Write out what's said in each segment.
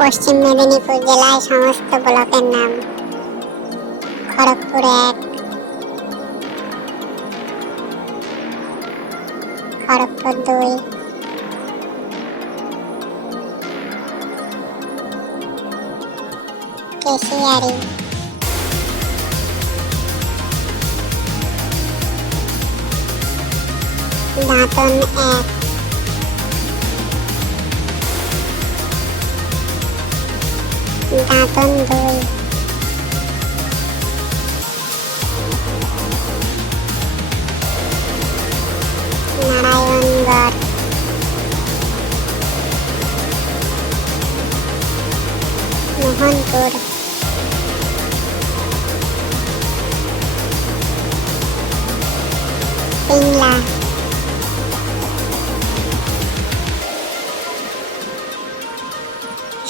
পশ্চিম মেদিনীপুর জেলায় সমস্ত ব্লকের নাম: খড়গপুর 1, খড়গপুর 2, কেশিয়ারি, দাঁতন 1, দাঁতন 2, নারায়ণগড়, মোহনপুর, পিংলা,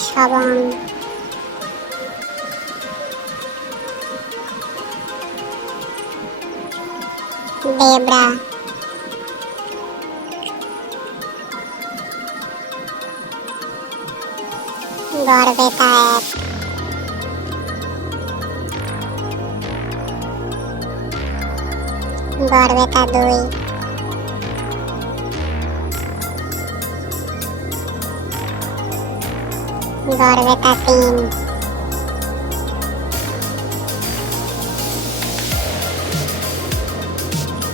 সবং, দেবরা, গড়বেতা 1, গড়বেতা 2, গড়বেতা 3,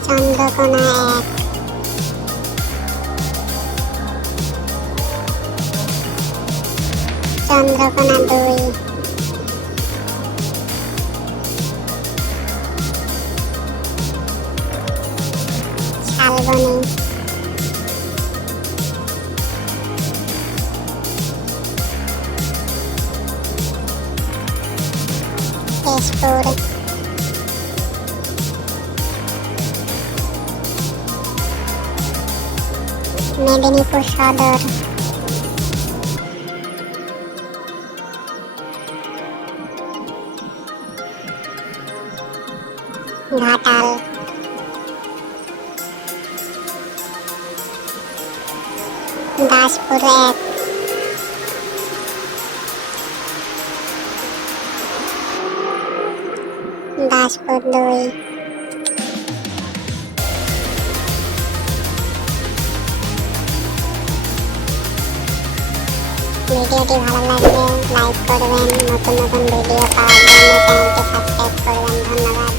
চন্দ্রকোনা 1, চন্দ্রকোনা 2, শালবনী, কেশপুর, মেদিনীপুর সদর, ঘাটাল, দাসপুর 1, দাসপুর 2, ভিডিওটি ভালো লাগলে লাইক করবেন, নতুন নতুন ভিডিও পাওয়ার জন্য চ্যানেলটি সাবস্ক্রাইব করবেন। ধন্যবাদ।